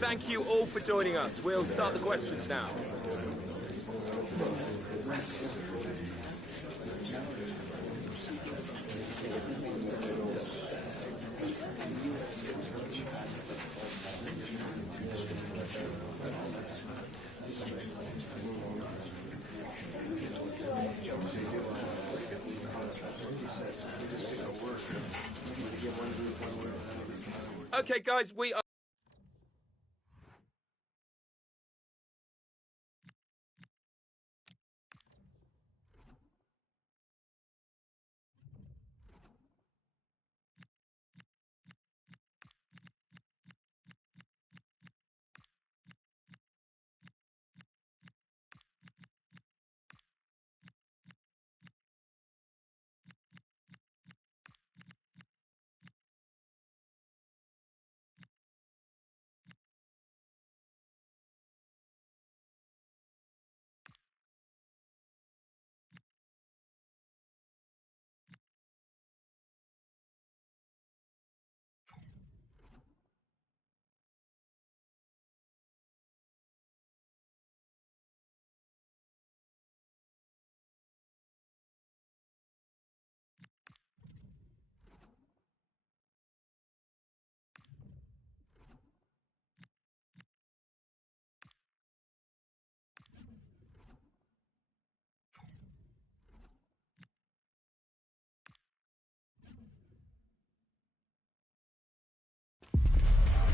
thank you all for joining us. We'll start the questions now. Okay, guys, we are...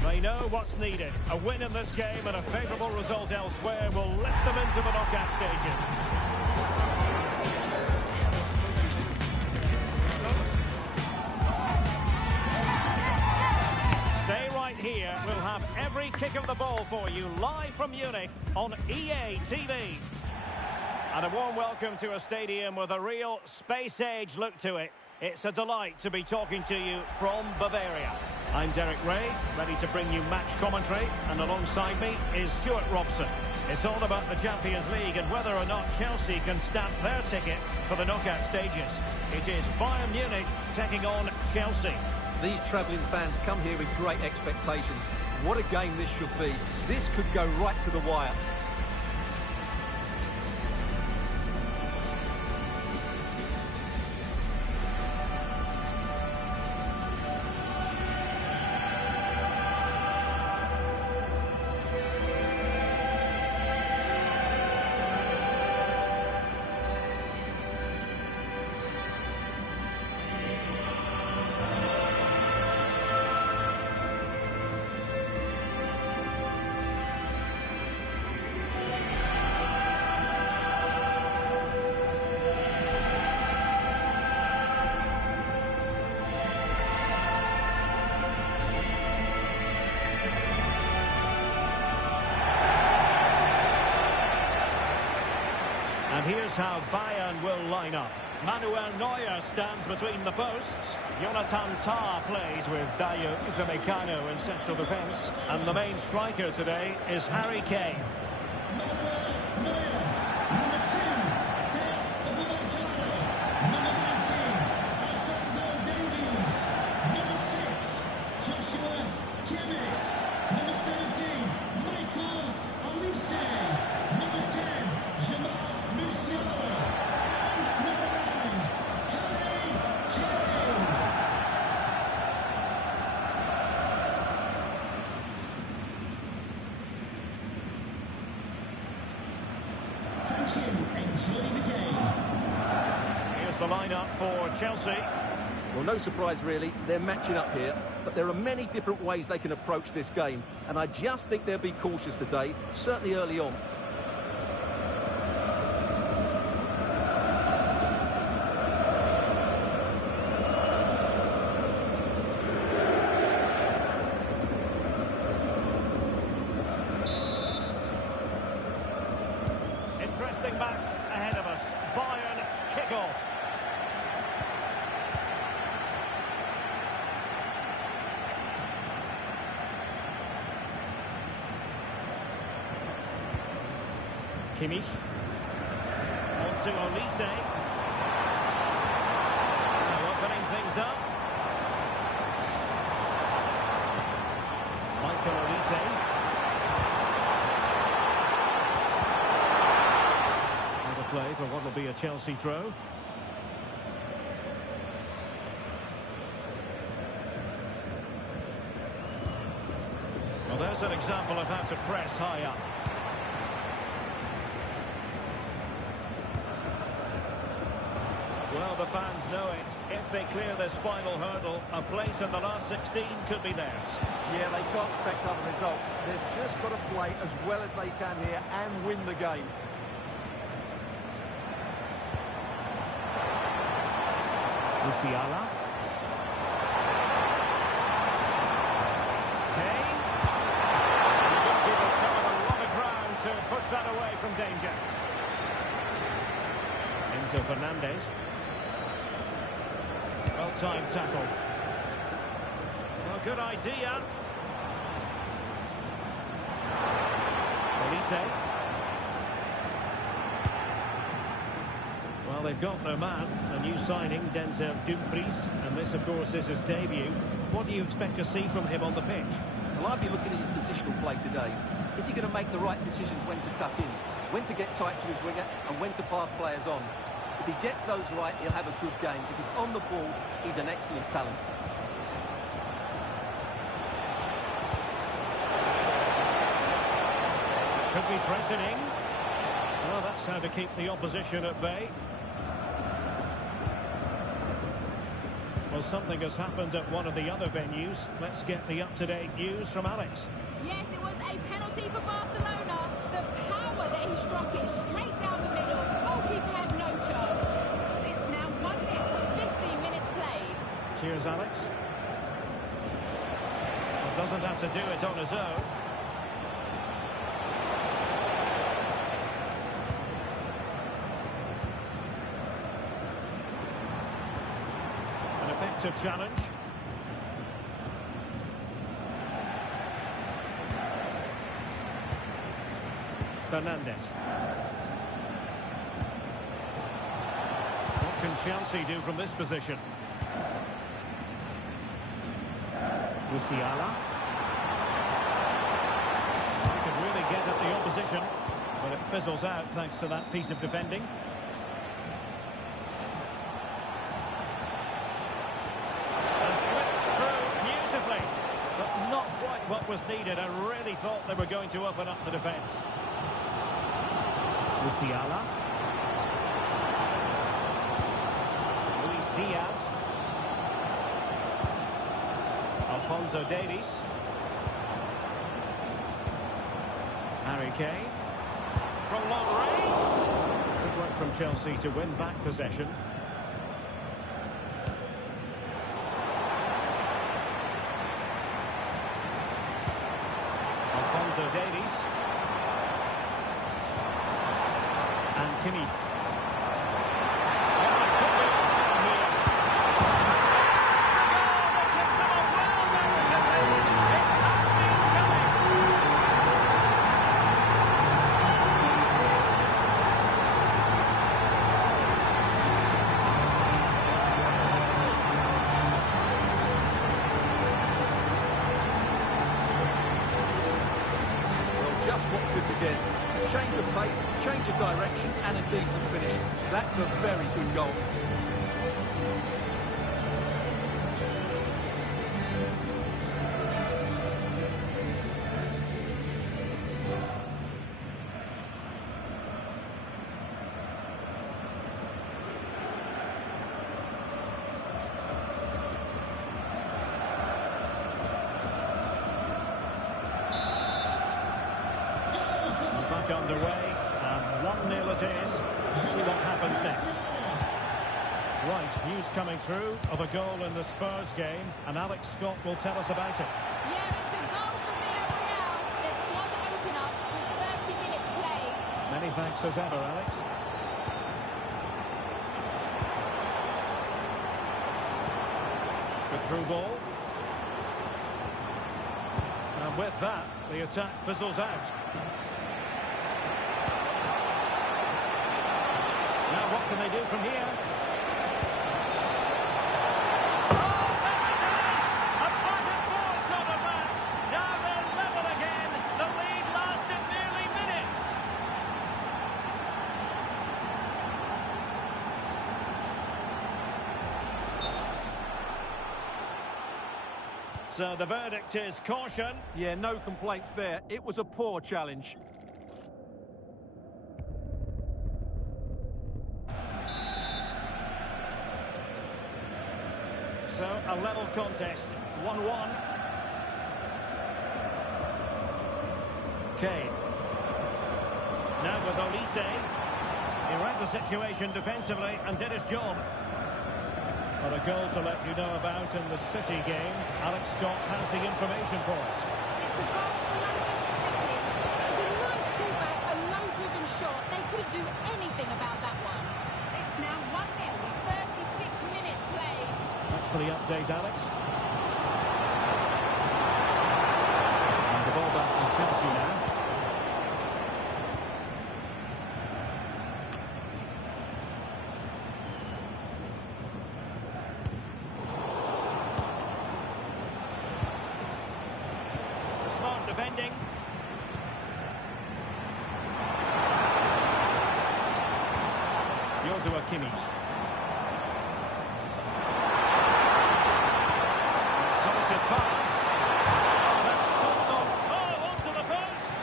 They know what's needed. A win in this game and a favourable result elsewhere will lift them into the knockout stages. Stay right here. We'll have every kick of the ball for you live from Munich on EA TV. And a warm welcome to a stadium with a real space-age look to it. It's a delight to be talking to you from Bavaria. I'm Derek Ray, ready to bring you match commentary, and alongside me is Stuart Robson. It's all about the Champions League and whether or not Chelsea can stamp their ticket for the knockout stages. It is Bayern Munich taking on Chelsea. These travelling fans come here with great expectations. What a game this should be. This could go right to the wire. Here's how Bayern will line up. Manuel Neuer stands between the posts. Jonathan Tah plays with Dayo Upamecano in central defence. And the main striker today is Harry Kane. Enjoy the game. Here's the lineup for Chelsea. Well, no surprise really, they're matching up here, but there are many different ways they can approach this game, and I just think they'll be cautious today, certainly early on. Interesting match ahead of us. Bayern kick-off. Kimmich. On to Olise. Now opening things up. Michael Olise. play for what will be a Chelsea throw. Well, there's an example of how to press high up. Well, the fans know it. If they clear this final hurdle, a place in the last 16 could be theirs. Yeah, they can't affect other results. They've just got to play as well as they can here and win the game. Musiala. Kane. The goalkeeper covered a lot of ground to push that away from danger. Enzo Fernandez. Well-timed tackle. Well, good idea. Elise. Well, they've got no man. A new signing, Denzel Dumfries. And this, of course, is his debut. What do you expect to see from him on the pitch? Well, I'd be looking at his positional play today. Is he going to make the right decisions when to tuck in, when to get tight to his winger, and when to pass players on? If he gets those right, he'll have a good game, because on the ball, he's an excellent talent. Could be threatening. Well, that's how to keep the opposition at bay. Well, something has happened at one of the other venues. Let's get the up-to-date news from Alex. Yes, it was a penalty for Barcelona. The power that he struck it straight down the middle. Goalkeeper had no chance. It's now 1-0 with 15 minutes played. Cheers, Alex. Well, doesn't have to do it on his own. An effective challenge. Fernandez. What can Chelsea do from this position? Musiala. He could really get at the opposition, but it fizzles out thanks to that piece of defending. And slipped through beautifully, but not quite what was needed. I really thought they were going to open up the defence. Musiala. Luis Diaz. Alphonso Davies. Harry Kane. From long range. Good work from Chelsea to win back possession. Alphonso Davies. And Kimmich. Just watch this again. Change of pace, change of direction, and a decent finish. That's a very good goal. Back underway, and 1-0 it is. Let's see what happens next. Right, news coming through of a goal in the Spurs game, and Alex Scott will tell us about it. Yeah, it's a goal for Villarreal. Their squad open up with 30 minutes played. Many thanks as ever, Alex. Good through ball. And with that, the attack fizzles out. Now what can they do from here? Oh, there it is! A back-and-forth sort of match. Now they're level again. The lead lasted nearly minutes. So the verdict is caution. Yeah, no complaints there. It was a poor challenge. So a level contest, 1-1. Kane. Now with Olise. He read the situation defensively and did his job. But a goal to let you know about in the City game. Alex Scott has the information for us. It's a goal for Manchester City. It was a nice pullback, a low-driven shot. They couldn't do anything about that one. It's now 1-0 with 36 minutes played. Thanks for the update, Alex. And the ball back to Chelsea now. Smart defending. Joshua Kimmich. Decisive pass. Oh, that's dropped on. Oh, onto the post.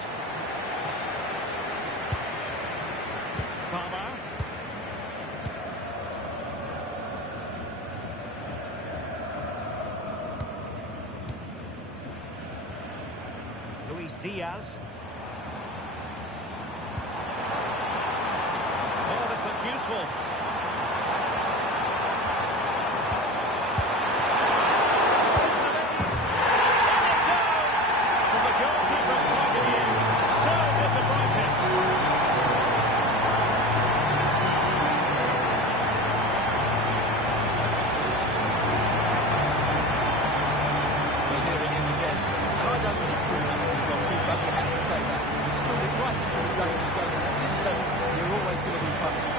Palmer. Luis Diaz. Oh, this looks useful. From the goalkeeper's point of view, so disappointing. Well, here it is again. And I don't think it's good enough for the goalkeeper. You have to say that. He stood it right into the danger zone. At this level, you're always going to be punished.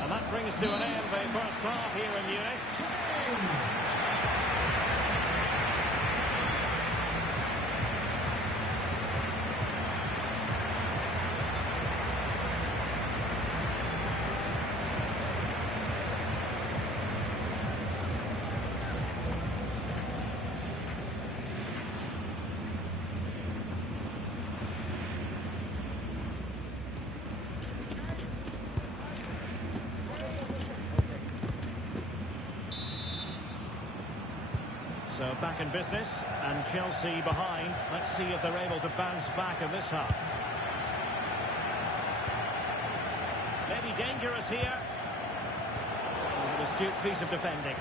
And that brings to an end the first half here in Munich. So back in business, and Chelsea behind. Let's see if they're able to bounce back in this half. Maybe dangerous here. An astute piece of defending.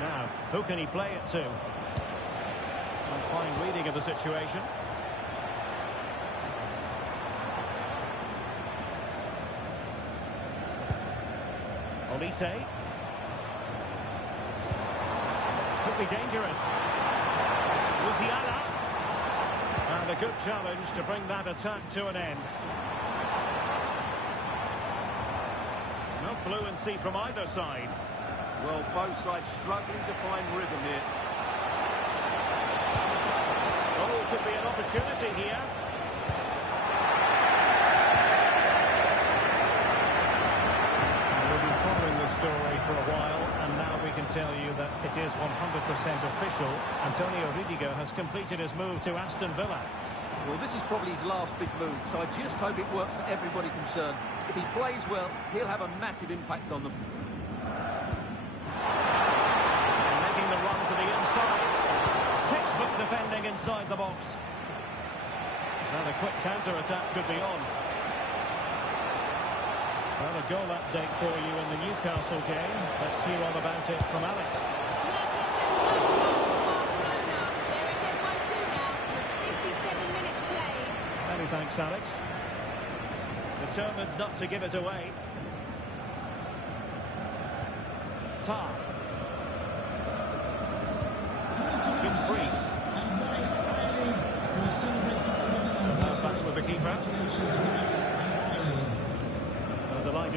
Now, who can he play it to? A fine reading of the situation. Olise. Could be dangerous. Luciana. And a good challenge to bring that attack to an end. No fluency from either side. Well, both sides struggling to find rhythm here. Oh, could be an opportunity here. We'll be following the story for a while, and now we can tell you that it is 100% official. Antonio Rudiger has completed his move to Aston Villa. Well, this is probably his last big move, so I just hope it works for everybody concerned. If he plays well, he'll have a massive impact on them. Making the run to the inside. Textbook defending inside the box. Now the quick counter-attack could be on. Well, a goal update for you in the Newcastle game. Let's hear all about it from Alex. They're ahead by 2 now, with 57 minutes played. Many thanks, Alex. Determined not to give it away. Tar. Dumfries.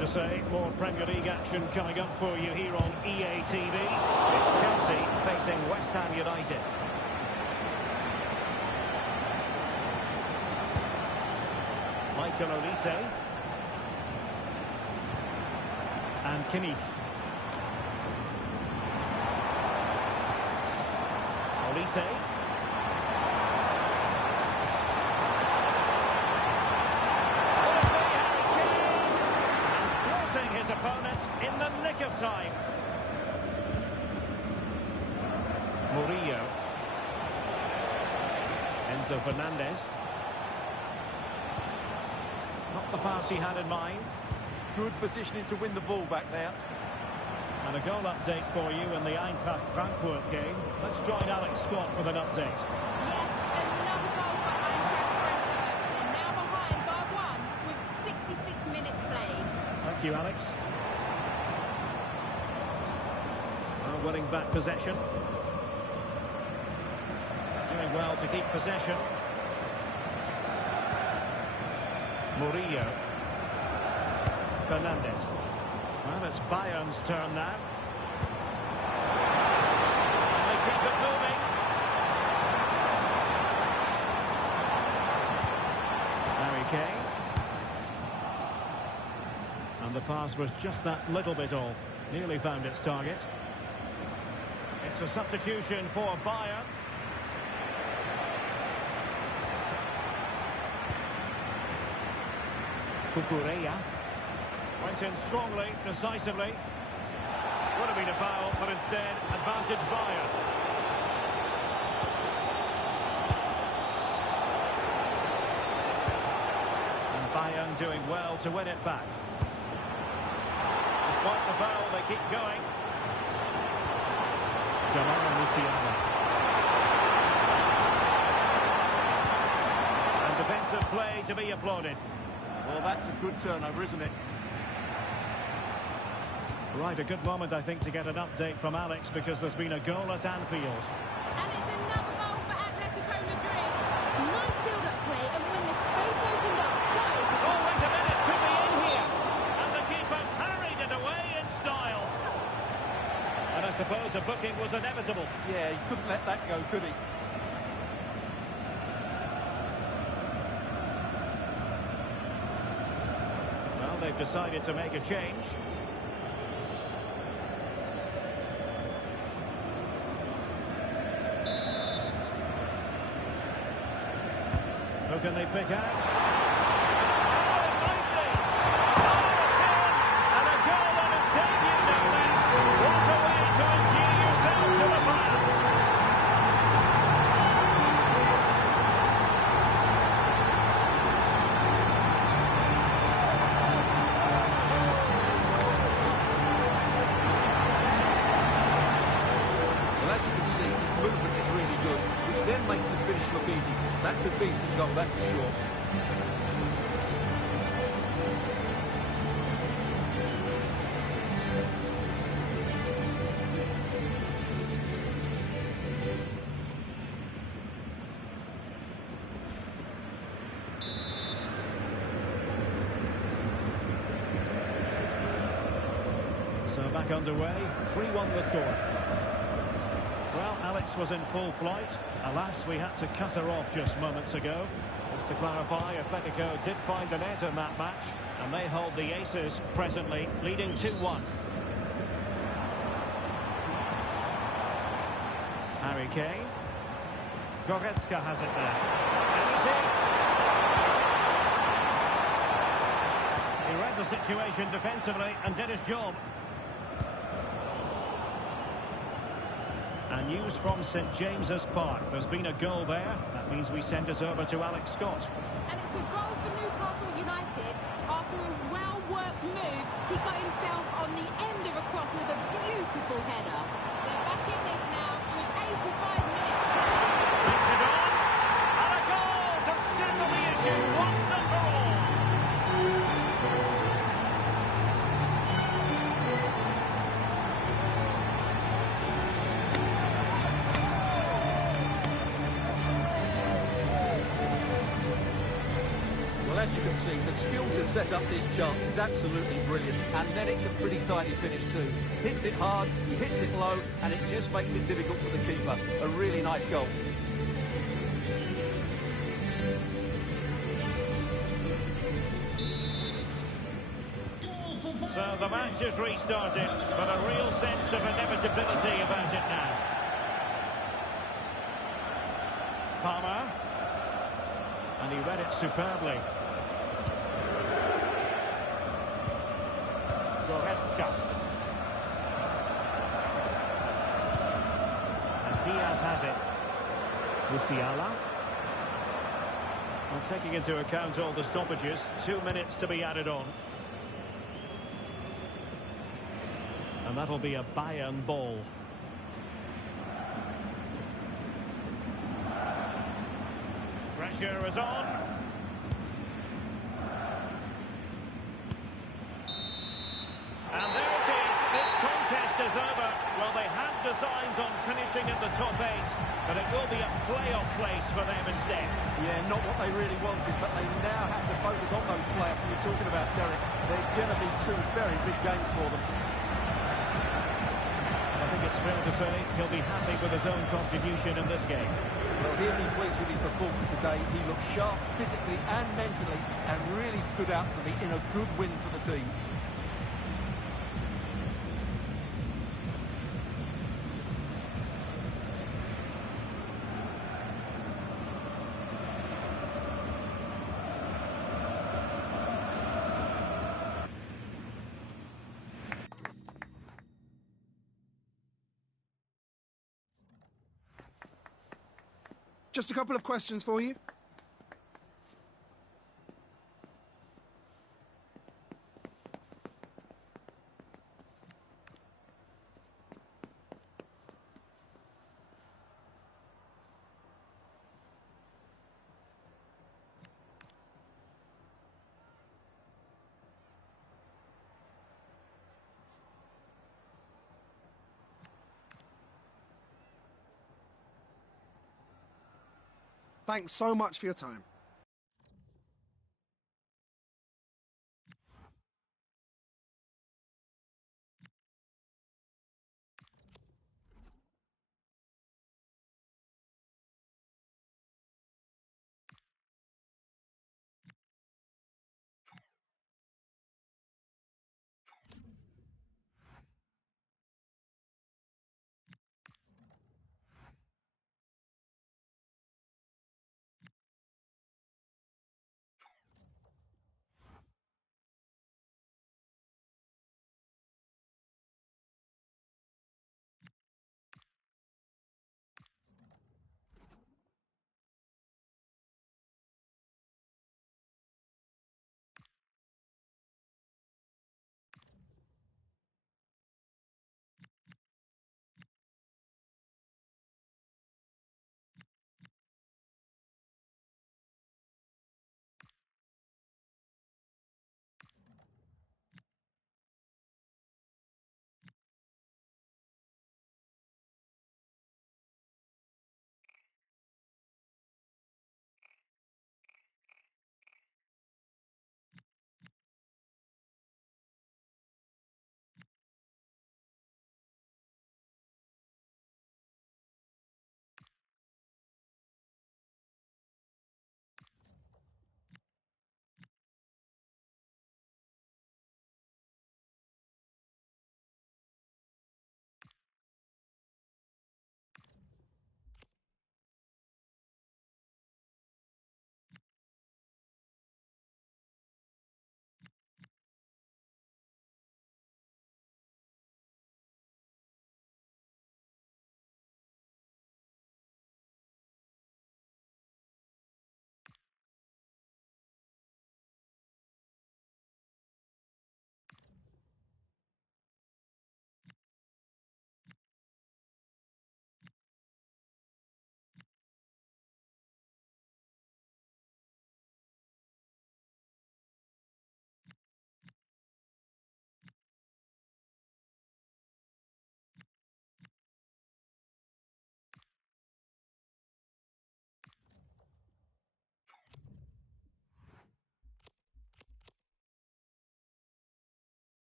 to say, more Premier League action coming up for you here on EA TV. It's Chelsea facing West Ham United. Michael Olise. And Kimmich. Olise. His opponent in the nick of time. Murillo. Enzo Fernandez. Not the pass he had in mind. Good positioning to win the ball back there. And a goal update for you in the Eintracht Frankfurt game. Let's join Alex Scott with an update. Yes, another goal for Eintracht Frankfurt. They're now behind by 1 with 66 minutes played. Thank you, Alex. Well, winning back possession. Doing well to keep possession. Murillo. Fernandez. Well, it's Bayern's turn now. And they keep it moving. Harry Kane. And the pass was just that little bit off. Nearly found its target. It's a substitution for Bayern. Cucurella. Went in strongly, decisively. Would have been a foul, but instead, advantage Bayern. And Bayern doing well to win it back. Despite the foul, they keep going. Luciano. And defensive play to be applauded. Well, that's a good turnover, isn't it? Right, a good moment, I think, to get an update from Alex, because there's been a goal at Anfield. And it's another goal for Atletico Madrid. Nice build-up play, and when the space opened up, wide. Oh, wait a minute, could be in here. And the keeper parried it away in style. And I suppose a booking was inevitable. Yeah, he couldn't let that go, could he? Well, they've decided to make a change. Who can they pick out? Oh, it might be! And a goal on his debut, no less. What a way to endear yourself to the fans! Well, as you can see, his movement is really good, which then makes the finish look easy. That's a decent goal, that's for sure. So back underway, 3-1 the score. Well, Alex was in full flight. Alas, we had to cut her off just moments ago. Just to clarify, Atletico did find the net in that match, and they hold the aces presently, leading 2-1. Harry Kane. Goretzka has it there. And he read the situation defensively and did his job. And news from St James's Park. There's been a goal there. That means we send it over to Alex Scott. And it's a goal for Newcastle United. After a well-worked move, he got himself on the end of a cross with a beautiful header. They're back in this now with 85 minutes. Makes it on. And a goal to settle the issue once and for all. as you can see, the skill to set up this chance is absolutely brilliant. And then it's a pretty tidy finish too. Hits it hard, hits it low, and it just makes it difficult for the keeper. A really nice goal. So the match is restarted, but a real sense of inevitability about it now. Palmer. And he read it superbly. Goretzka. And Diaz has it. Musiala. Well, taking into account all the stoppages, 2 minutes to be added on. And that'll be a Bayern ball. Pressure is on. And there it is. This contest is over. Well, they had designs on finishing in the top 8, but it will be a playoff place for them instead. Yeah, not what they really wanted, but they now have to focus on those playoffs you're talking about, Derek. They're going to be 2 very big games for them. I think it's fair to say he'll be happy with his own contribution in this game. Well, he'll be pleased with his performance today. He looked sharp physically and mentally and really stood out for me in a good win for the team. Just a couple of questions for you. Thanks so much for your time.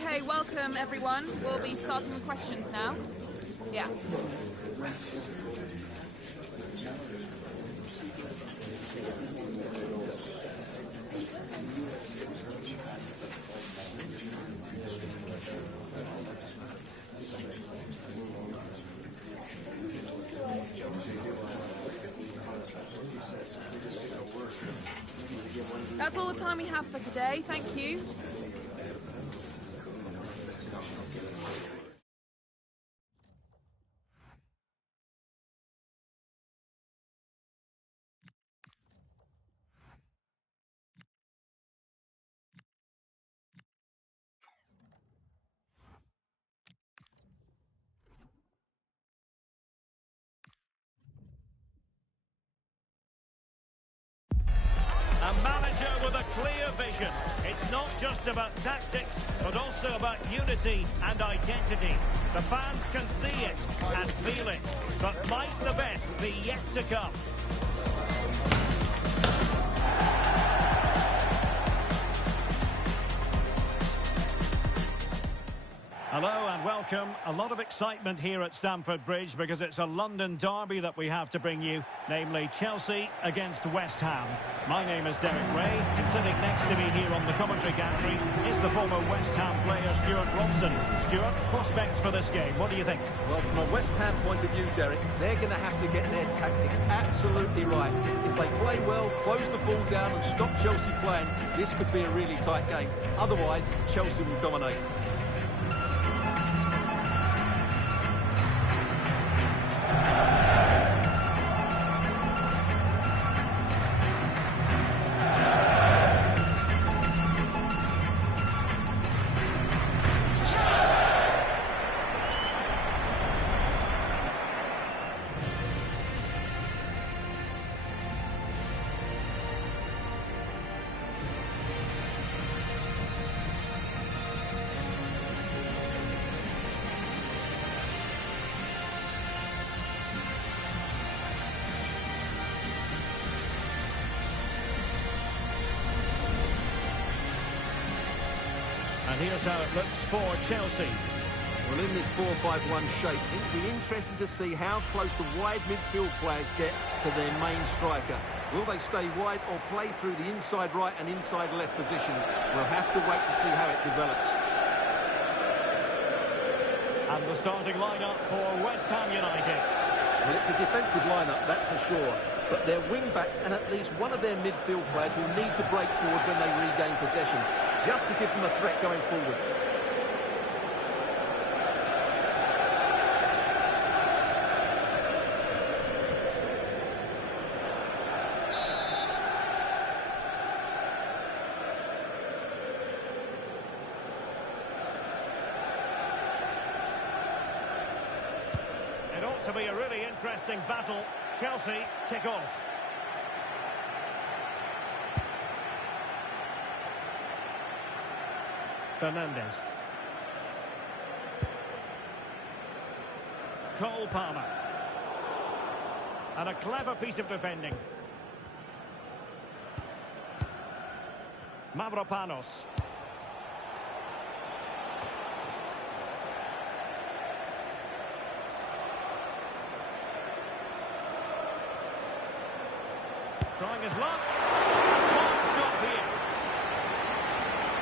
Okay, welcome everyone. We'll be starting with questions now. Yeah. That's all the time we have for today. Thank you. A manager with a clear vision. It's not just about tactics, but also about unity and identity. The fans can see it and feel it, but might the best be yet to come? Hello and welcome. A lot of excitement here at Stamford Bridge because it's a London derby that we have to bring you, namely Chelsea against West Ham. My name is Derek Ray, and sitting next to me here on the commentary gantry is the former West Ham player Stuart Robson. Stuart, prospects for this game, what do you think? Well, from a West Ham point of view, Derek, they're going to have to get their tactics absolutely right. If they play well, close the ball down and stop Chelsea playing, this could be a really tight game. Otherwise, Chelsea will dominate. And here's how it looks for Chelsea. Well, in this 4-5-1 shape, it'll be interesting to see how close the wide midfield players get to their main striker. Will they stay wide or play through the inside right and inside left positions? We'll have to wait to see how it develops. And the starting lineup for West Ham United. Well, it's a defensive lineup, that's for sure. But their wing-backs and at least one of their midfield players will need to break forward when they regain possession, just to give them a threat going forward. It ought to be a really interesting battle. Chelsea kick off. Fernandez. Cole Palmer. And a clever piece of defending. Mavropanos. Trying his luck. Smart stop here.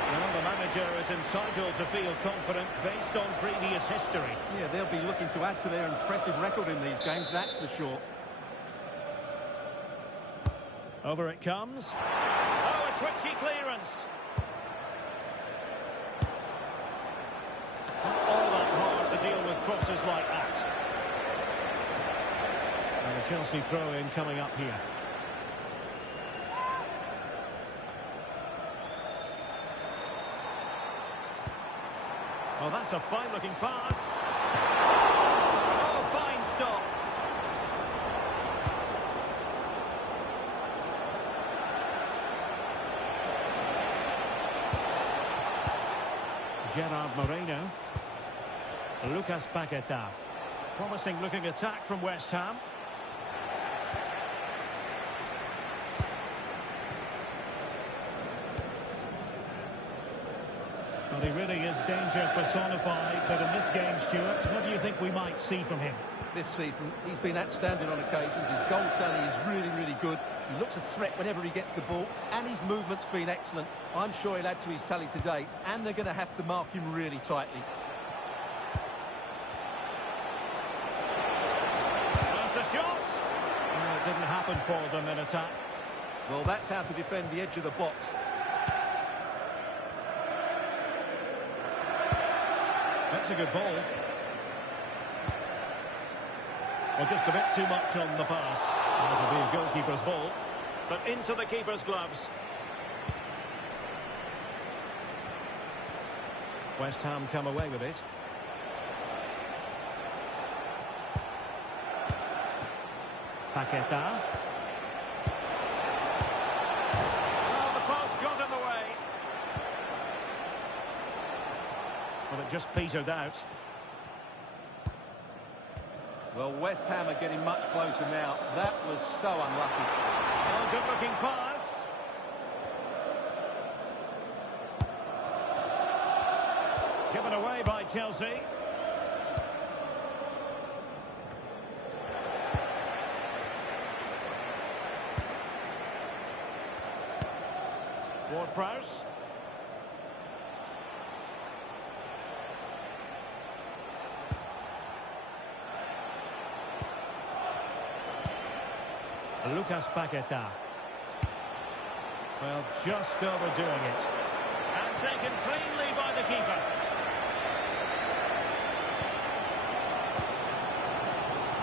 Well, the manager is entitled to feel confident based on previous history. Yeah, they'll be looking to add to their impressive record in these games, that's for sure. Over it comes. Oh, a twitchy clearance. Not all that hard to deal with crosses like that. And the Chelsea throw-in coming up here. Oh, that's a fine-looking pass. Oh, fine stop. Gerard Moreno. Lucas Paqueta. Promising-looking attack from West Ham. Well, he really is danger personified, but in this game, Stuart, what do you think we might see from him? This season, he's been outstanding on occasions. His goal tally is really, really good. He looks a threat whenever he gets the ball, and his movement's been excellent. I'm sure he'll add to his tally today, and they're going to have to mark him really tightly. There's the shot! Oh, it didn't happen for them in attack. Well, that's how to defend the edge of the box. That's a good ball. Well, just a bit too much on the pass. That'll be a goalkeeper's ball. But into the keeper's gloves. West Ham come away with it. Paqueta. Oh, the post got in the way. Well, it just petered out. Well, West Ham are getting much closer now. That was so unlucky. Oh, good-looking pass. Given away by Chelsea. Ward-Prowse. Lucas Paqueta. Well, just overdoing it. And taken cleanly by the keeper.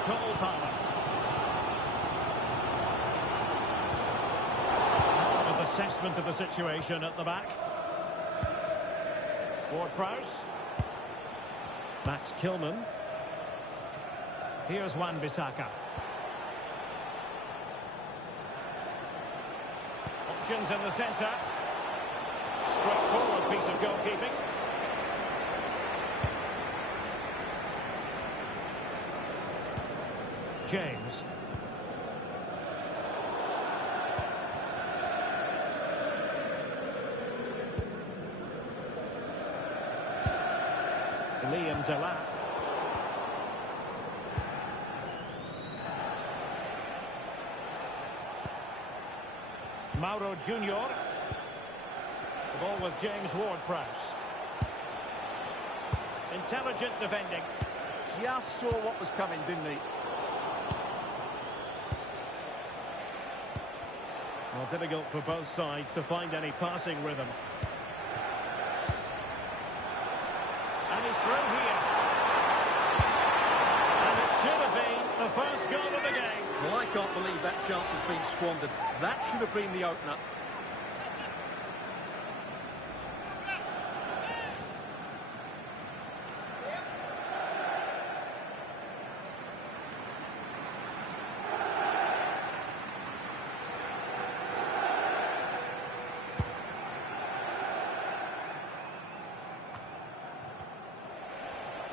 Cole Palmer. An assessment of the situation at the back. Ward-Prowse. Max Kilman. Here's Wan-Bissaka. Options in the centre. Straightforward piece of goalkeeping. James. Liam Delap. Mauro Junior. The ball with James Ward-Prowse. Intelligent defending. Just saw what was coming, didn't he? Well, difficult for both sides to find any passing rhythm. And he's through here. And it should have been the first goal of the game. Well, I can't believe that chance has been squandered. That should have been the opener.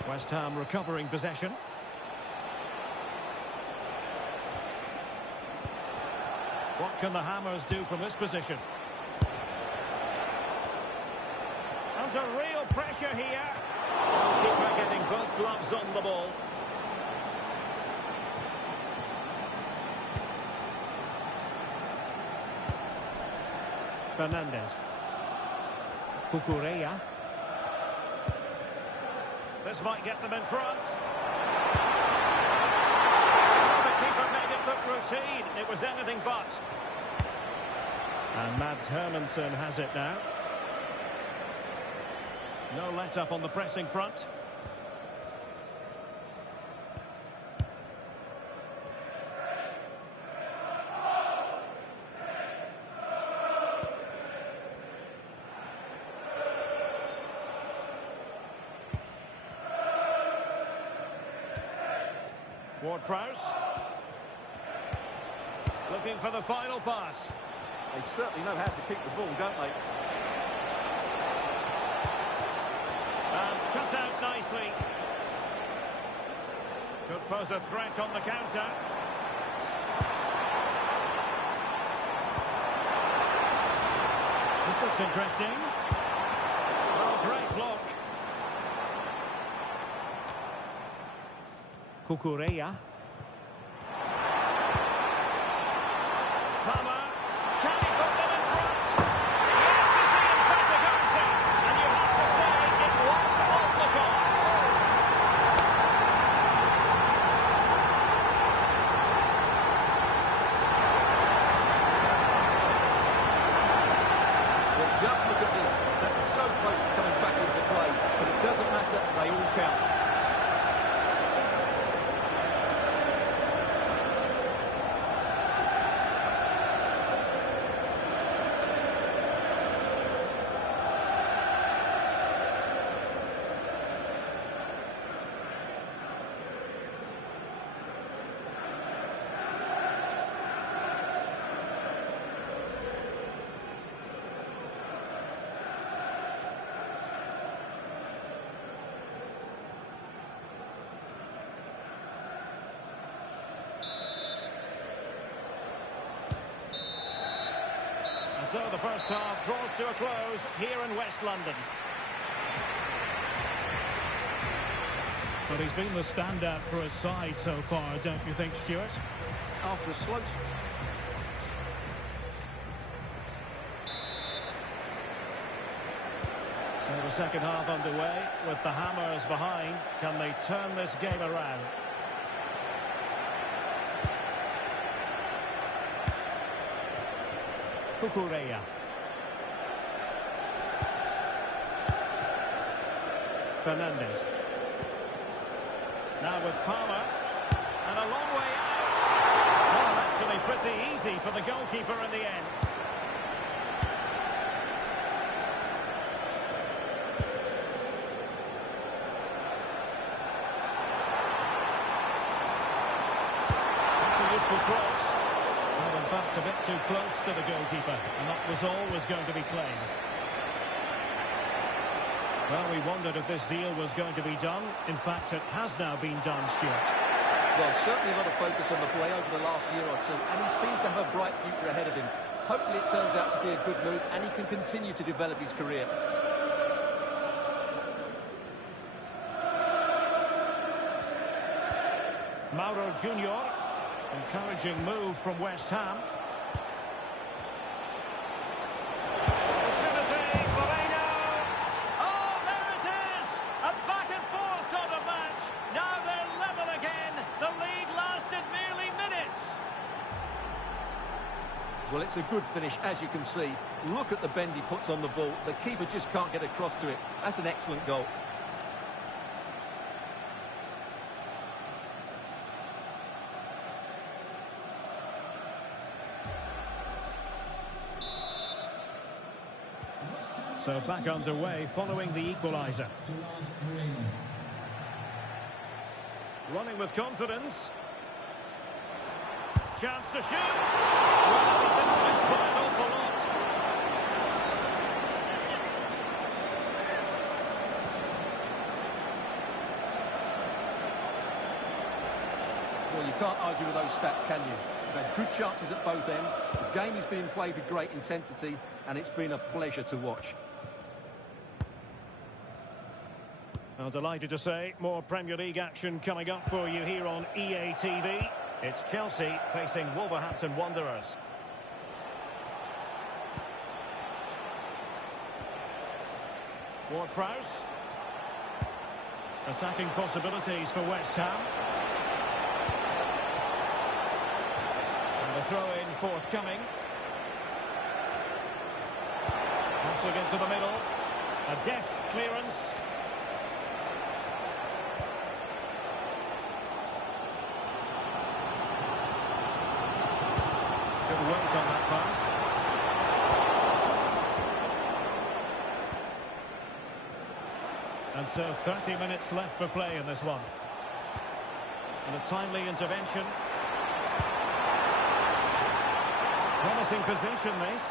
West Ham recovering possession. What can the Hammers do from this position? Under real pressure here. Keeper getting both gloves on the ball. Fernandez. Cucurella. This might get them in front. The keeper made it look routine. It was anything but. And Mads Hermansen has it now. No let-up on the pressing front. Ward-Prowse. Looking for the final pass. They certainly know how to kick the ball, don't they? And cut out nicely. Could pose a threat on the counter. This looks interesting. Oh, great Cucurella. Palmer. Can he put them in front? Yes, is the emphatic answer. And you have to say it was on the cards. Well, just look at this. That was so close to coming back into play. But it doesn't matter. They all count. So the first half draws to a close here in West London. But he's been the standout for his side so far, don't you think, Stuart? After a slow... So the second half underway with the Hammers behind. Can they turn this game around? Cucurella. Fernandez. Now with Palmer. And a long way out. Well, actually pretty easy for the goalkeeper in the end. That's a useful cross. Well, in fact, a bit too close to the goalkeeper, and that was always going to be claimed. Well, we wondered if this deal was going to be done. In fact, it has now been done, Stuart. Well, certainly a lot of focus on the play over the last year or two, and he seems to have a bright future ahead of him. Hopefully it turns out to be a good move, and he can continue to develop his career. Mauro Junior. Encouraging move from West Ham. Opportunity, Moreno. Oh, there it is! A back-and-forth sort of match. Now they're level again. The lead lasted merely minutes. Well, it's a good finish, as you can see. Look at the bend he puts on the ball. The keeper just can't get across to it. That's an excellent goal. So back underway following the equaliser. Running with confidence. Chance to shoot. Well, he didn't miss by an awful lot. Well, you can't argue with those stats, can you? They've had good chances at both ends. The game is being played with great intensity, and it's been a pleasure to watch. Well, delighted to say, more Premier League action coming up for you here on EA TV. It's Chelsea facing Wolverhampton Wanderers. Ward-Prowse. Attacking possibilities for West Ham. And the throw-in forthcoming. Passing into the middle. A deft clearance. Good weight on that pass. And so 30 minutes left for play in this one. And a timely intervention. Promising position, this.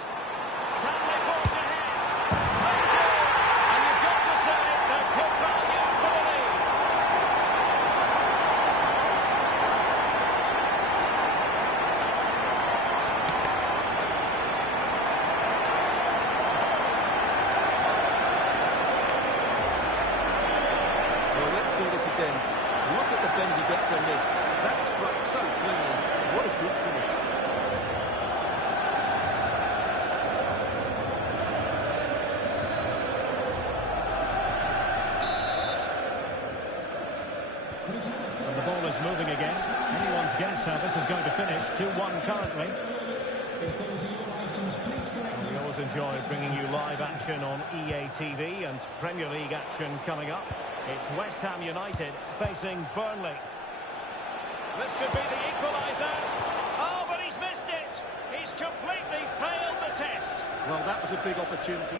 Can they forge ahead? They do! And you've got to say they're good value for the lead. Well, let's see this again. Look at the bend he gets That's a miss. That struck so cleanly. What a good finish. And the ball is moving again. Anyone's guess how this is going to finish. 2-1 currently. We always enjoy bringing you live action on EA TV and Premier League action coming up. It's West Ham United facing Burnley. This could be the equaliser. Oh, but he's missed it. He's completely failed the test. Well, that was a big opportunity.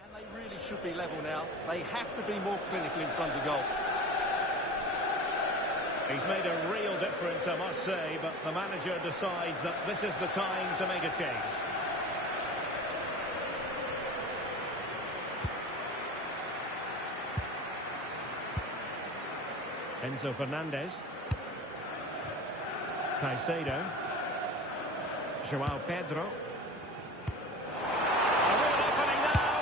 And they really should be level now. They have to be more clinical in front of goal. He's made a real difference, I must say, but the manager decides that this is the time to make a change. Enzo Fernandez. Caicedo. João Pedro. A real opening now.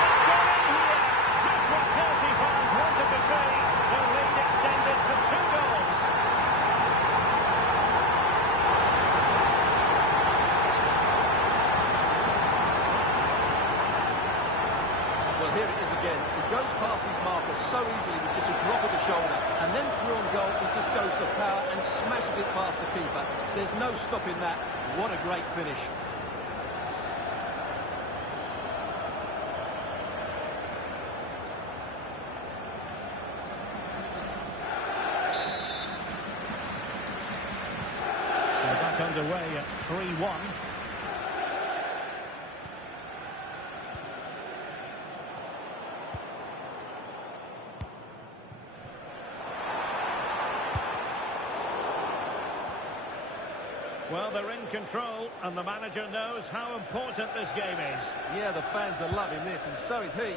Let's go in here. Just what Chelsea fans wanted to see. The lead extended to 2 goals. Well, here it is again. He goes past his marker so easily with just a drop of the shoulder. And then through on goal, he just goes for power and smashes it past the keeper. There's no stopping that. What a great finish. They're back underway at 3-1. Well, they're in control, and the manager knows how important this game is. Yeah, the fans are loving this, and so is he.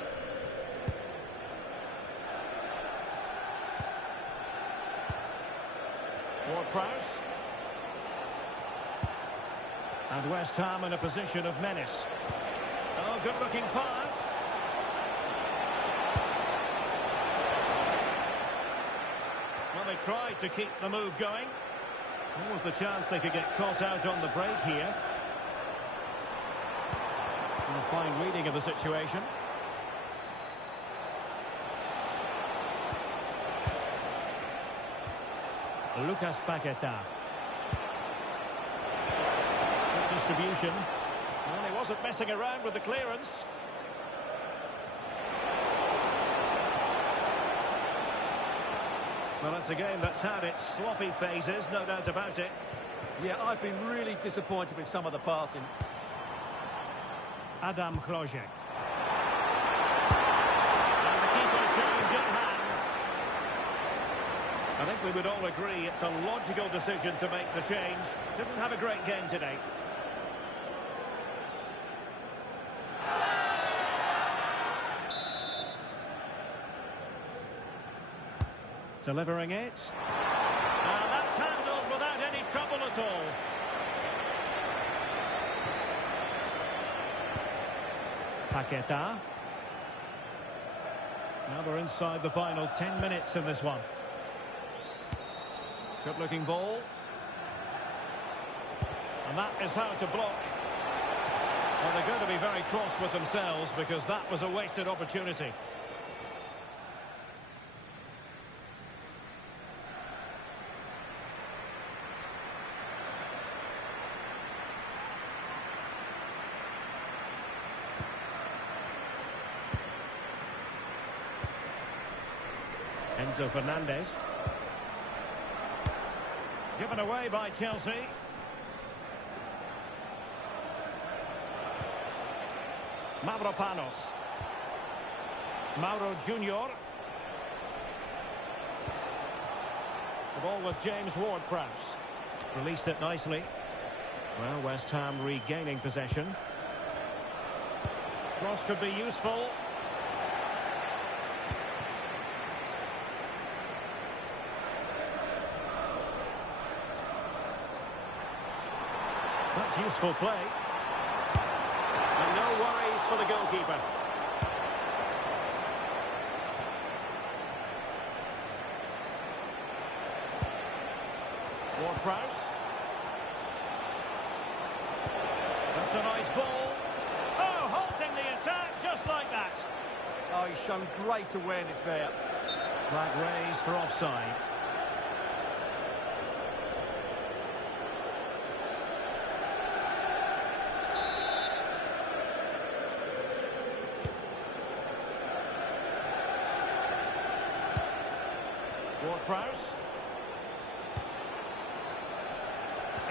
Ward-Prowse. And West Ham in a position of menace. Oh, good-looking pass. Well, they tried to keep the move going. What was the chance they could get caught out on the break here? And a fine reading of the situation. Lucas Paquetá. Good distribution. Well, he wasn't messing around with the clearance. Well, it's a game that's had its sloppy phases, no doubt about it. Yeah, I've been really disappointed with some of the passing. Adam Hrojek. And the keeper showing good hands. I think we would all agree it's a logical decision to make the change. Didn't have a great game today. Delivering it. And that's handled without any trouble at all. Paquetá. Now we're inside the final 10 minutes in this one. Good-looking ball. And that is how to block. Well, they're going to be very cross with themselves because that was a wasted opportunity. Enzo Fernandez. Given away by Chelsea. Mavropanos. Mauro Junior. The ball with James Ward-Prowse. Released it nicely. Well, West Ham regaining possession. Cross could be useful. That's useful play. And no worries for the goalkeeper. Ward-Prowse. That's a nice ball. Oh, halting the attack just like that. Oh, he's shown great awareness there. Flag raised for offside. Ward-Prowse.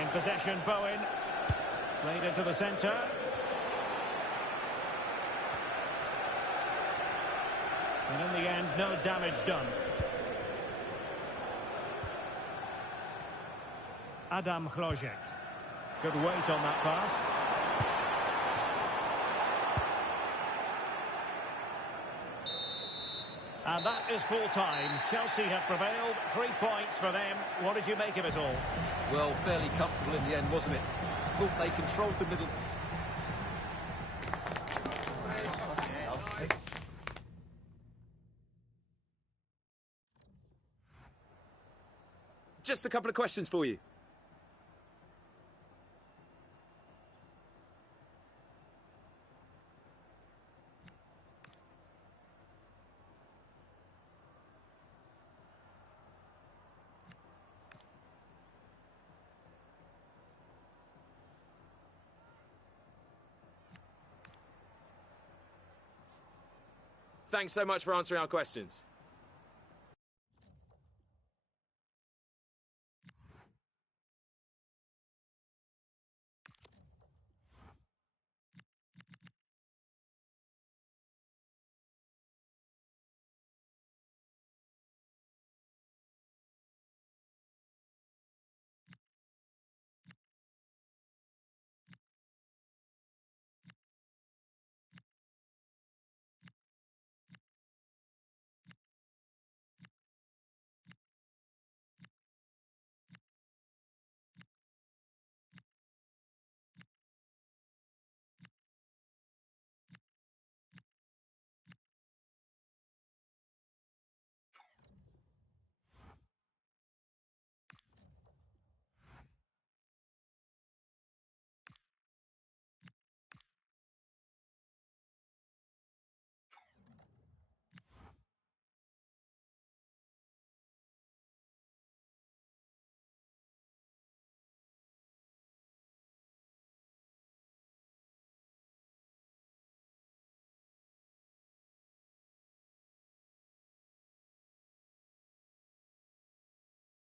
In possession, Bowen. Played into the centre. And in the end, no damage done. Adam Hlojek. Good weight on that pass. And that is full-time. Chelsea have prevailed. 3 points for them. What did you make of it all? Well, fairly comfortable in the end, wasn't it? Thought they controlled the middle. Just a couple of questions for you. Thanks so much for answering our questions.